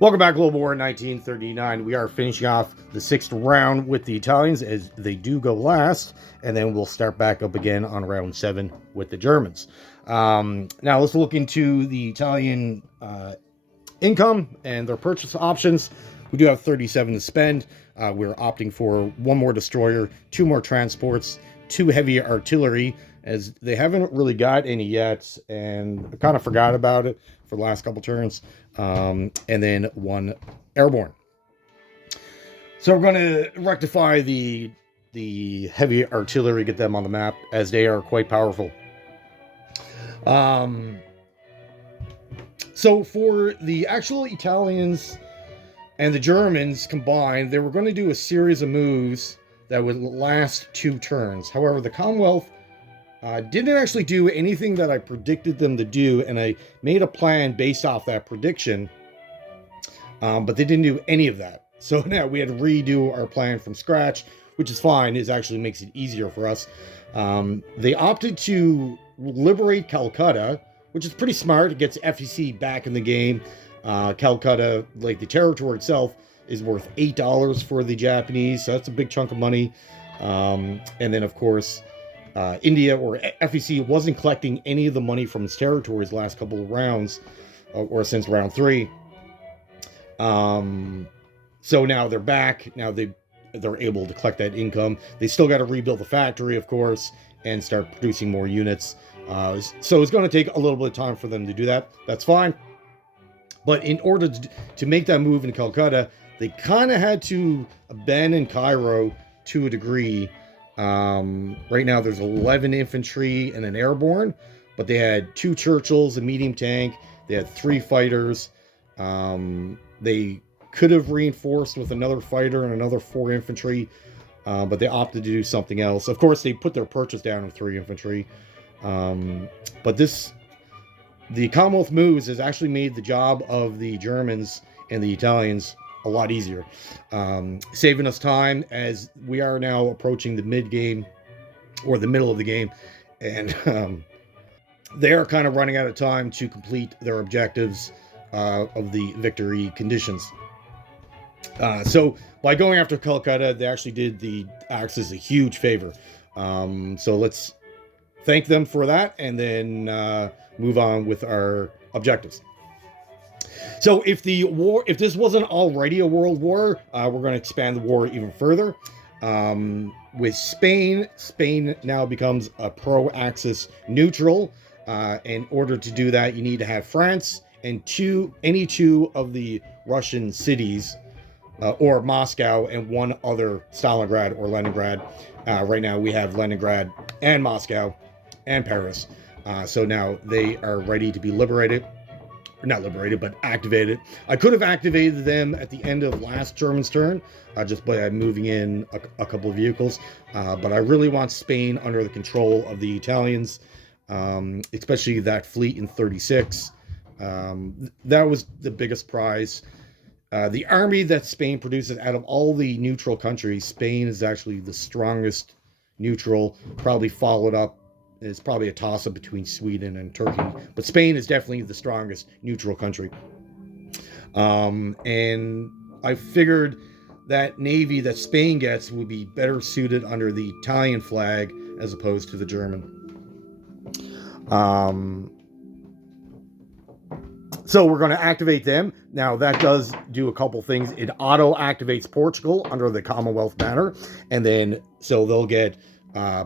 Welcome back, Global War 1939. We are finishing off the sixth round with the Italians as they do go last, and then we'll start back up again on round 7 with the Germans. Now let's look into the Italian income and their purchase options. We do have 37 to spend. We're opting for one more destroyer, two more transports, two heavy artillery, as they haven't really got any yet, and I kind of forgot about it for the last couple turns, and then one airborne. So we're going to rectify the heavy artillery, get them on the map, as they are quite powerful. So for the actual Italians and the Germans combined, they were going to do a series of moves that would last 2 turns. However, the Commonwealth didn't actually do anything that I predicted them to do, and I made a plan based off that prediction, but they didn't do any of that. So now we had to redo our plan from scratch, which is fine. It actually makes it easier for us. They opted to liberate Calcutta, which is pretty smart. It gets FEC back in the game. Calcutta, like the territory itself, is worth $8 for the Japanese, so that's a big chunk of money. And then, of course, India or FEC wasn't collecting any of the money from its territories last couple of rounds, or since round 3. So now they're back. Now they're able to collect that income. They still got to rebuild the factory, of course, and start producing more units. So it's going to take a little bit of time for them to do that. That's fine. But in order to make that move in Calcutta, they kind of had to abandon Cairo to a degree. Right now there's 11 infantry and an airborne, but they had 2 Churchills, a medium tank. They had 3 fighters. They could have reinforced with another fighter and another 4 infantry, but they opted to do something else. Of course, they put their purchase down of 3 infantry. But the Commonwealth moves has actually made the job of the Germans and the Italians a lot easier, saving us time as we are now approaching the mid game or the middle of the game, and they are kind of running out of time to complete their objectives of the victory conditions. So by going after Calcutta, they actually did the Axis a huge favor. So let's thank them for that, and then move on with our objectives. So if this wasn't already a world war, we're going to expand the war even further. With Spain now becomes a pro-Axis neutral. In order to do that, you need to have France and any two of the Russian cities, or Moscow and one other, Stalingrad or Leningrad. Right now we have Leningrad and Moscow and Paris. So now they are ready to be liberated. Not liberated, but activated. I could have activated them at the end of last German's turn, just by moving in a couple of vehicles. But I really want Spain under the control of the Italians, especially that fleet in 36. That was the biggest prize. The army that Spain produces out of all the neutral countries, Spain is actually the strongest neutral, probably followed up. It's probably a toss-up between Sweden and Turkey, but Spain is definitely the strongest neutral country. And I figured that navy that Spain gets would be better suited under the Italian flag as opposed to the German. So we're going to activate them. Now that does do a couple things. It auto activates Portugal under the Commonwealth banner, and then so they'll get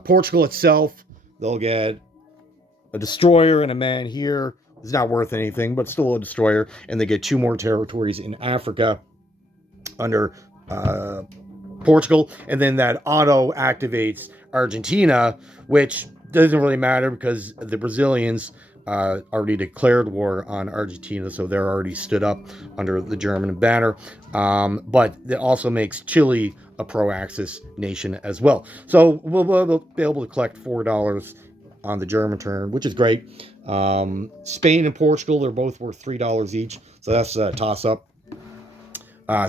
Portugal itself. They'll get a destroyer and a man here. It's not worth anything, but still a destroyer. And they get 2 more territories in Africa under Portugal. And then that auto activates Argentina, which doesn't really matter because the Brazilians already declared war on Argentina, so they're already stood up under the German banner. But it also makes Chile a pro-Axis nation as well. So we'll be able to collect $4 on the German turn, which is great. Spain and Portugal, they're both worth $3 each, so that's a toss-up.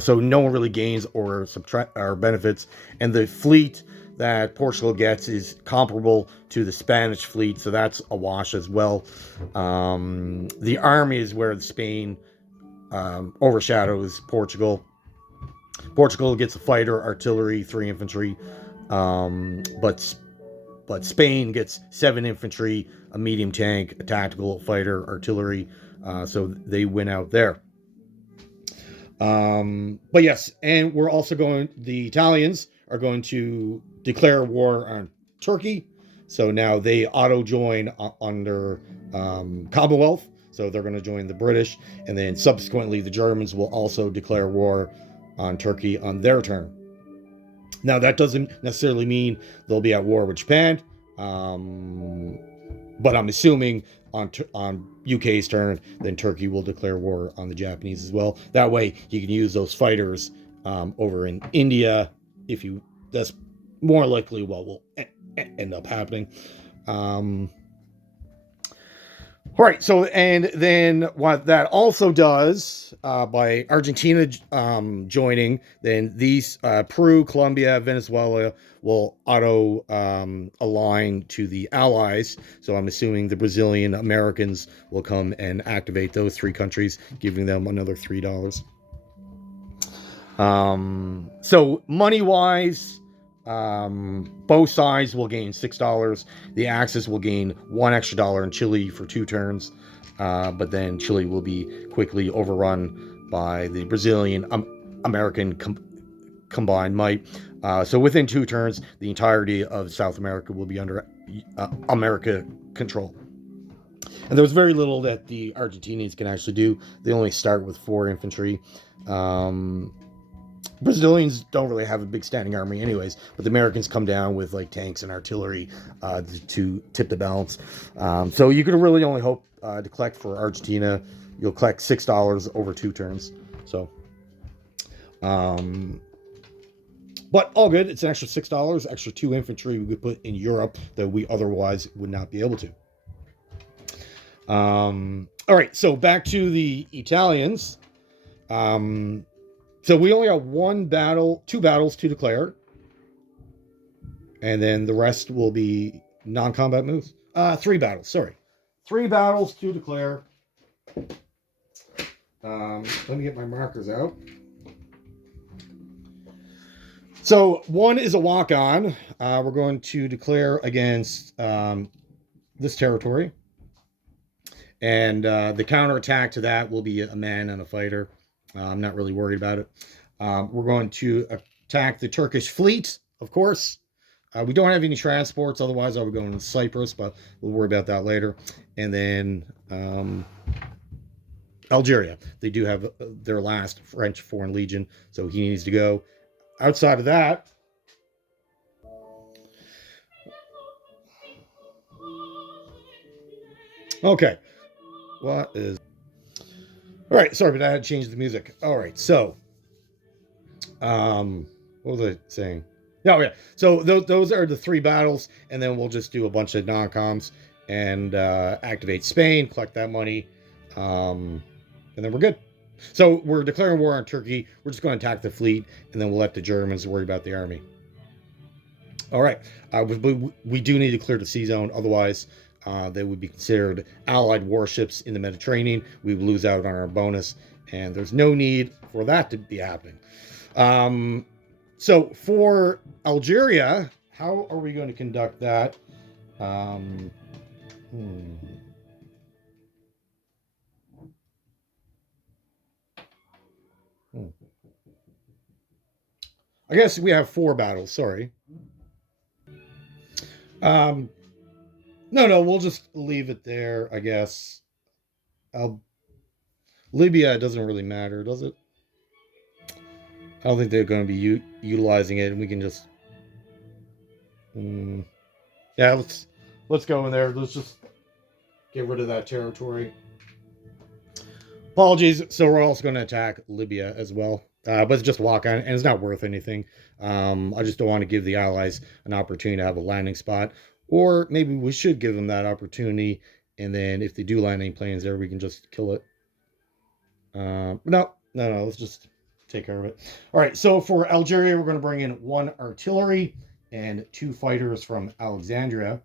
So no one really gains or subtract or benefits, and the fleet that Portugal gets is comparable to the Spanish fleet, so that's a wash as well. The army is where Spain overshadows Portugal. Portugal gets a fighter, artillery, 3 infantry, but Spain gets 7 infantry, a medium tank, a tactical fighter, artillery. So they win out there. But yes, and we're also the Italians are going to declare war on Turkey. So now they auto join under Commonwealth. So they're going to join the British. And then subsequently, the Germans will also declare war on Turkey on their turn. Now, that doesn't necessarily mean they'll be at war with Japan. But I'm assuming on UK's turn, then Turkey will declare war on the Japanese as well. That way, you can use those fighters over in India. That's more likely what will end up happening. All right, so and then what that also does by Argentina joining, then these Peru, Colombia, Venezuela will auto align to the Allies. So I'm assuming the Brazilian Americans will come and activate those 3 countries, giving them another $3. So money-wise, both sides will gain $6. The Axis will gain $1 extra in Chile for 2 turns, but then Chile will be quickly overrun by the Brazilian American combined might. So within 2 turns, the entirety of South America will be under America control. And there's very little that the Argentinians can actually do. They only start with 4 infantry. Brazilians don't really have a big standing army anyways, but the Americans come down with like tanks and artillery to tip the balance. So you could really only hope to collect for Argentina. You'll collect $6 over 2 turns. So, but all good. It's an extra $6, extra 2 infantry we could put in Europe that we otherwise would not be able to. All right, so back to the Italians. So we only have 2 battles to declare. And then the rest will be non-combat moves. 3 battles, sorry. 3 battles to declare. Let me get my markers out. So 1 is a walk-on. We're going to declare against this territory. And the counterattack to that will be a man and a fighter. I'm not really worried about it. We're going to attack the Turkish fleet, of course. We don't have any transports, otherwise I would go into Cyprus, but we'll worry about that later. And then Algeria. They do have their last French Foreign Legion, so he needs to go. Outside of that, okay. What is... All right, sorry, but I had to change the music. All right, so, what was I saying? Oh, yeah. So those are the 3 battles, and then we'll just do a bunch of non-coms and activate Spain, collect that money, and then we're good. So we're declaring war on Turkey. We're just going to attack the fleet, and then we'll let the Germans worry about the army. All right. We do need to clear the sea zone, otherwise... they would be considered Allied warships in the Mediterranean. We would lose out on our bonus, and there's no need for that to be happening. So for Algeria, how are we going to conduct that? I guess we have 4 battles. Sorry. No, we'll just leave it there, I guess. Libya doesn't really matter, does it? I don't think they're going to be utilizing it, and we can just... yeah, let's go in there. Let's just get rid of that territory. Apologies. So we're also going to attack Libya as well. But it's just walk on, and it's not worth anything. I just don't want to give the Allies an opportunity to have a landing spot. Or maybe we should give them that opportunity, and then if they do land any planes there, we can just kill it. No, let's just take care of it. All right, so for Algeria, we're going to bring in 1 artillery and 2 fighters from Alexandria.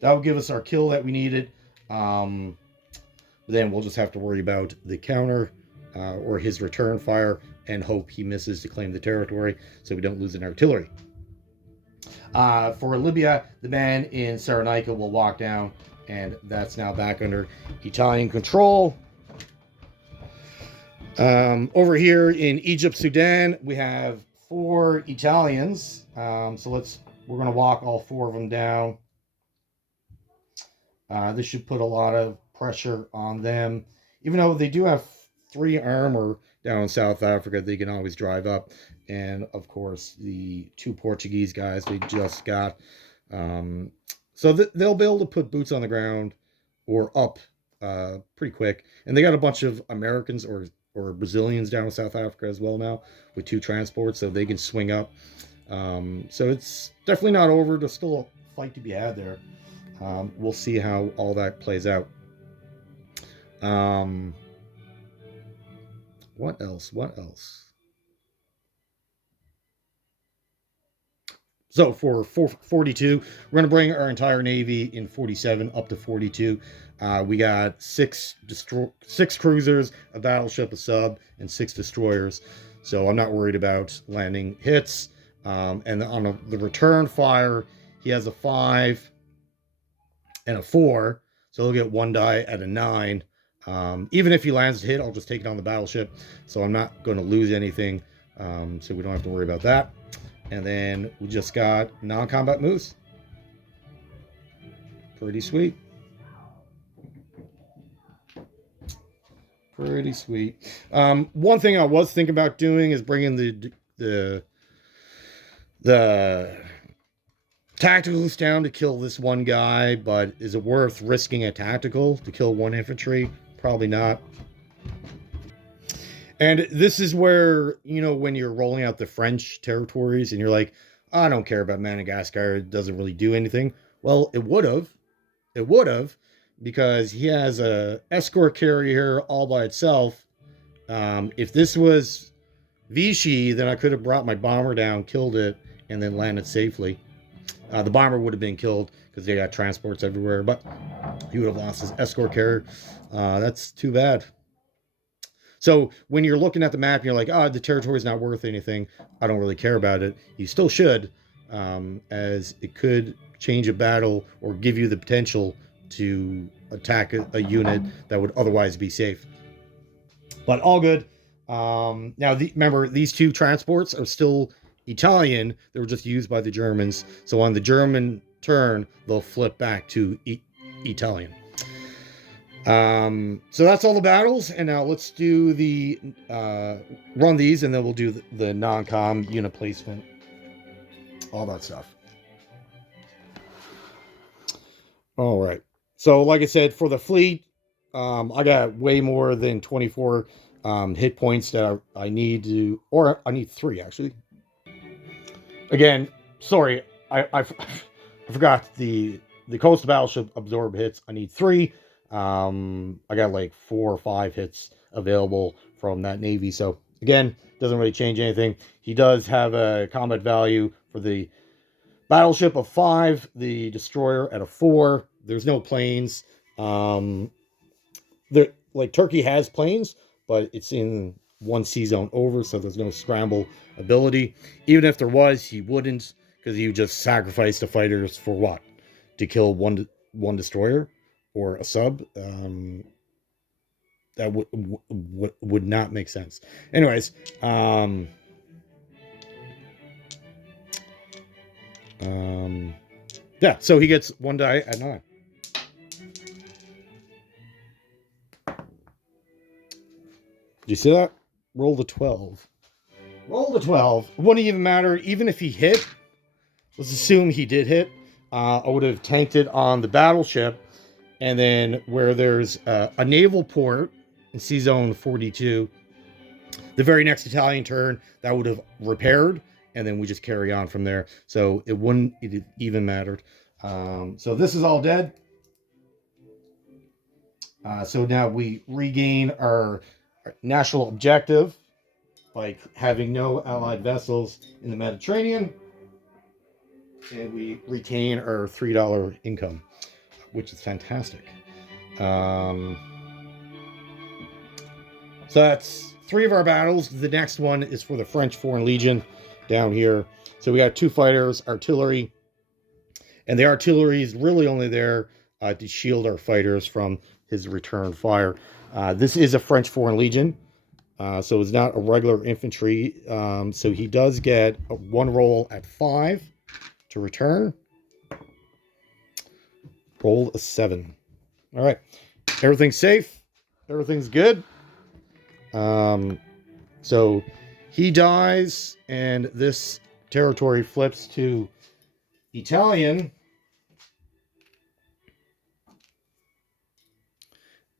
That will give us our kill that we needed. But then we'll just have to worry about the counter or his return fire and hope he misses to claim the territory so we don't lose an artillery. For Libya, the man in Cyrenaica will walk down, and that's now back under Italian control. Over here in Egypt, Sudan, we have 4 Italians. We're going to walk all 4 of them down. This should put a lot of pressure on them. Even though they do have 3 armor down in South Africa, they can always drive up. And of course, the 2 Portuguese guys they just got. They'll be able to put boots on the ground or up pretty quick. And they got a bunch of Americans or Brazilians down in South Africa as well now with 2 transports, so they can swing up. So it's definitely not over. There's still a fight to be had there. We'll see how all that plays out. What else? So for 42, we're going to bring our entire Navy in 47 up to 42. We got 6 cruisers, a battleship, a sub, and 6 destroyers. So I'm not worried about landing hits. And on the return fire, he has a 5 and a 4. So he'll get 1 die at a 9. Even if he lands a hit, I'll just take it on the battleship. So I'm not going to lose anything. So we don't have to worry about that. And then we just got non-combat moves. Pretty sweet. Pretty sweet. One thing I was thinking about doing is bringing the tacticals down to kill this one guy, but is it worth risking a tactical to kill 1 infantry? Probably not. And this is where, when you're rolling out the French territories and you're like, I don't care about Madagascar, it doesn't really do anything. Well, it would have. It would have, because he has a escort carrier all by itself. If this was Vichy, then I could have brought my bomber down, killed it, and then landed safely. The bomber would have been killed because they got transports everywhere, but he would have lost his escort carrier. That's too bad. So when you're looking at the map and you're like, the territory is not worth anything, I don't really care about it, you still should, as it could change a battle or give you the potential to attack a unit that would otherwise be safe. But all good. Now, remember, these 2 transports are still Italian. They were just used by the Germans. So on the German turn, they'll flip back to Italian. So that's all the battles, and now let's do the run these, and then we'll do the non-com unit placement, all that stuff. All right. So like I said, for the fleet, I got way more than 24 hit points that I need to, or I need 3 actually. Again, sorry, I forgot the coastal battleship absorb hits. I need 3. I got like 4 or 5 hits available from that Navy. So again, doesn't really change anything. He does have a combat value for the battleship of 5, the destroyer at a 4. There's no planes. Turkey has planes, but it's in 1 sea zone over, so there's no scramble ability. Even if there was, he wouldn't, because he would just sacrifice the fighters for what? To kill one destroyer or a sub? That would not make sense. Anyways, yeah, so he gets 1 die at 9. Do you see that? Roll the 12. Roll the 12. Wouldn't even matter, even if he hit. Let's assume he did hit. I would have tanked it on the battleship, and then where there's a naval port in Sea Zone 42, the very next Italian turn, that would have repaired, and then we just carry on from there. So it wouldn't even mattered. So this is all dead. So now we regain our national objective by having no allied vessels in the Mediterranean, and we retain our $3 income, which is fantastic. So that's 3 of our battles. The next one is for the French Foreign Legion down here. So we got 2 fighters, artillery, and the artillery is really only there to shield our fighters from his return fire. This is a French Foreign Legion, so it's not a regular infantry. So he does get a 1 roll at 5 to return. Roll a 7. All right, everything's safe. Everything's good. So he dies, and this territory flips to Italian.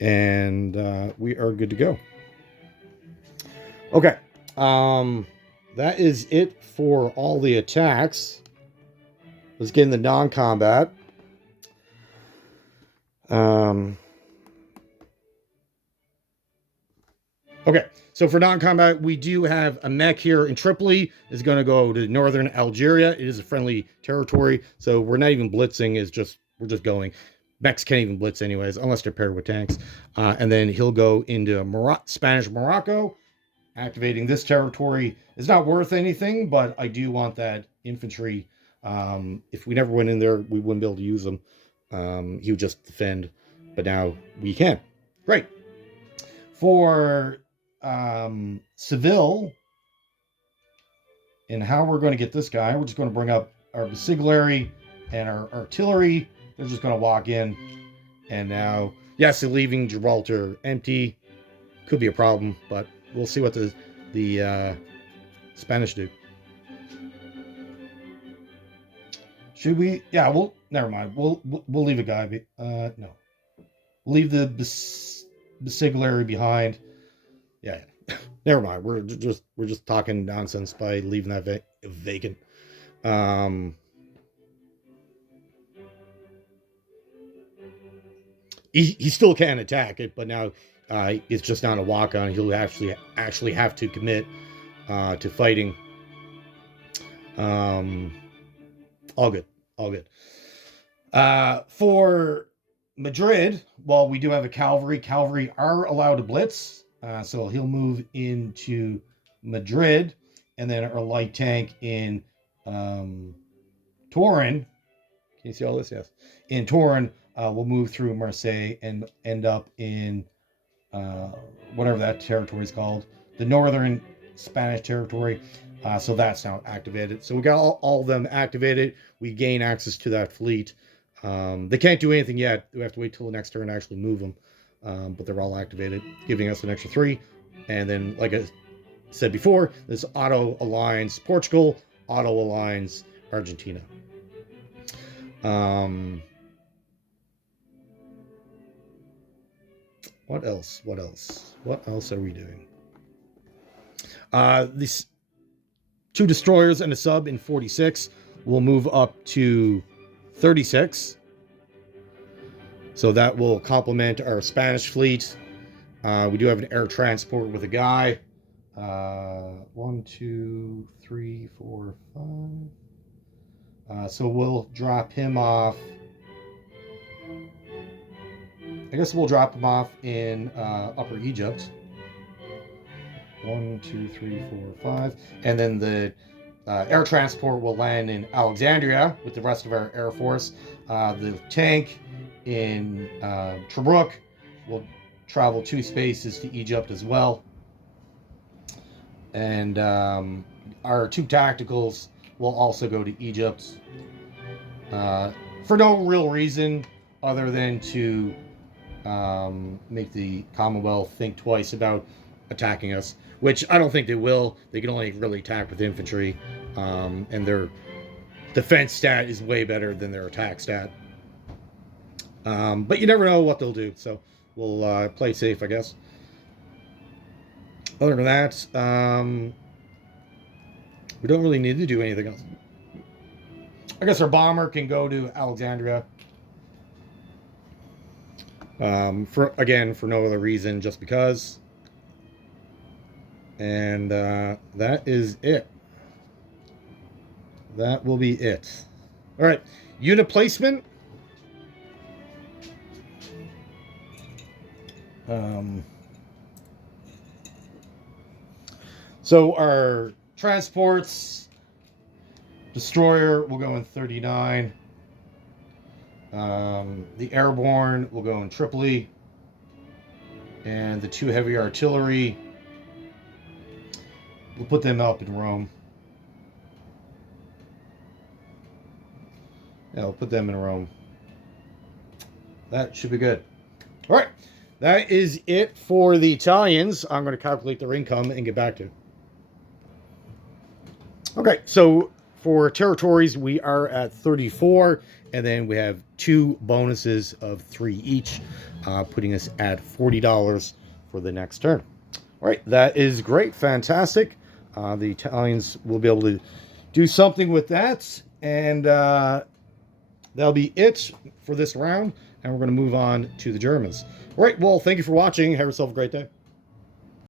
And we are good to go. Okay. That is it for all the attacks. Let's get in the non-combat. Okay, so for non-combat, we do have a mech here in Tripoli. Is going to go to northern Algeria. It is a friendly territory, so we're not even blitzing. We're just going. Mechs can't even blitz anyways, unless they're paired with tanks. And then he'll go into Spanish Morocco, activating this territory. It's not worth anything, but I do want that infantry. If we never went in there, we wouldn't be able to use them. He would just defend, but now we can. Great. For Seville, and how we're going to get this guy, we're just going to bring up our Basiglary and our artillery. They're just going to walk in, and now, yes, they're leaving Gibraltar empty. Could be a problem, but we'll see what the Spanish do. Should we? Yeah, never mind. We'll leave a guy. No, leave the Basiglary behind. Yeah, never mind. We're just talking nonsense by leaving that vacant. He still can attack it, but now it's just not a walk on. He'll actually have to commit to fighting. All good. For Madrid, well, we do have a cavalry. Cavalry are allowed to blitz, so he'll move into Madrid, and then our light tank in Turin. Can you see all this? Yes. In Turin, we'll move through Marseille and end up in whatever that territory is called, the northern Spanish territory. So that's now activated. So we got all of them activated. We gain access to that fleet. They can't do anything yet. We have to wait till the next turn to actually move them. But they're all activated, giving us an extra 3. And then, like I said before, this auto aligns Portugal, auto aligns Argentina. What else? What else are we doing? These 2 destroyers and a sub in 46 will move up to 36. So that will complement our Spanish fleet. We do have an air transport with a guy. 1, 2, 3, 4, 5. So we'll drop him off. I guess we'll drop him off in Upper Egypt. 1, 2, 3, 4, 5. And then the air transport will land in Alexandria with the rest of our Air Force. The tank in Tobruk will travel 2 spaces to Egypt as well. And our 2 tacticals will also go to Egypt for no real reason other than to make the Commonwealth think twice about attacking us, which I don't think they will. They can only really attack with infantry, and their defense stat is way better than their attack stat. But you never know what they'll do, so we'll play safe, I guess. Other than that, we don't really need to do anything else. I guess our bomber can go to Alexandria. For no other reason, just because. And that is it. That will be it. All right, unit placement. So our transports, destroyer will go in 39. The airborne will go in Tripoli. And the 2 heavy artillery, we'll put them up in Rome. Yeah, we'll put them in Rome. That should be good. All right. That is it for the Italians. I'm going to calculate their income and get back to it. Okay, so for territories, we are at 34, and then we have 2 bonuses of 3 each, putting us at $40 for the next turn. All right, that is great, fantastic. The Italians will be able to do something with that, and that'll be it for this round, and we're going to move on to the Germans. All right, well, thank you for watching. Have yourself a great day.